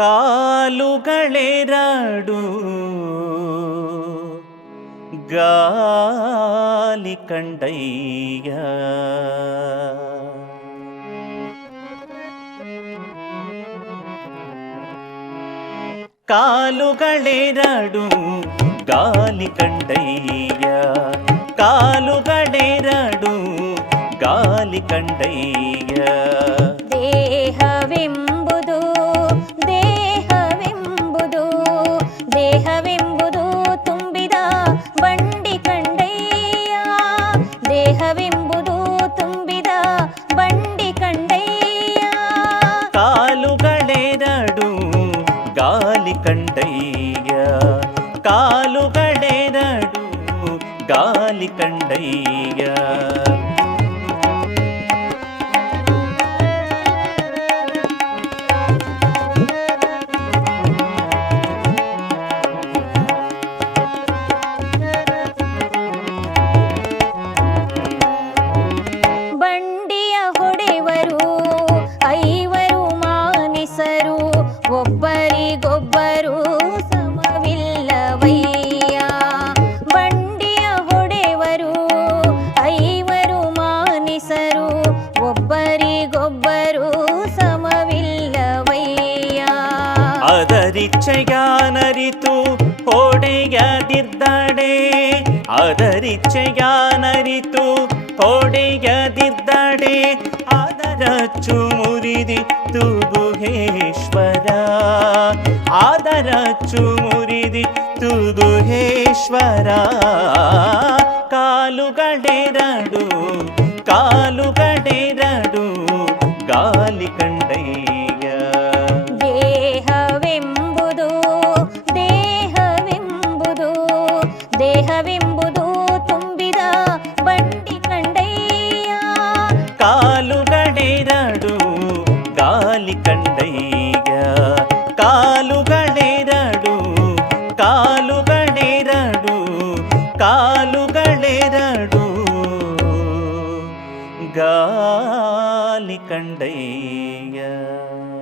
ಕಾಲುಗಳೆರಡು ಗಾಲಿ ಕಂಡಯ್ಯ ಕಾಲುಗಳೆರಡು ಗಾಲಿ ಕಂಡಯ್ಯ ಕಾಲುಗಳೆರಡು ಗಾಲಿ ಕಂಡಯ್ಯ కండయ్య. కాలు కాలుగడెరడు గాలి కండయ్య. ಒಬ್ಬರಿಗೊಬ್ಬರು ಸಮವಿಲ್ಲವಯ್ಯ. ಅದರಿಚ್ಛೆಯಾನರಿತು ಹೊಡೆಯದಿದ್ದಡೆ ಅದರಿಚ್ಛೆಯಾನರಿತು ಹೊಡೆಯದಿದ್ದಡೆ ಅದರಚ್ಚು ಮುರಿದಿತ್ತು ಗುಹೇಶ್ವರ. ಅದರಚ್ಚು ಮುರಿದಿತ್ತು ಗುಹೇಶ್ವರ. ಕಾಲುಗಳೆರಡು ಕಾಲುಗಳೆರಡು ಗಾಲಿ ಕಂಡಯ್ಯ ದೇಹವೆಂಬುದು ದೇಹವೆಂಬುದು ದೇಹವೆಂಬುದು ತುಂಬಿದ ಬಂಡಿ ಕಂಡಯ್ಯ ಕಾಲುಗಳೆರಡು ಗಾಲಿ ಕಂಡಯ್ಯ ಕಾಲುಗಳೆರಡು ಕಾಲುಗಳೆರಡು ಕಾಲುಗಳೆರಡು ಗಾಲಿ य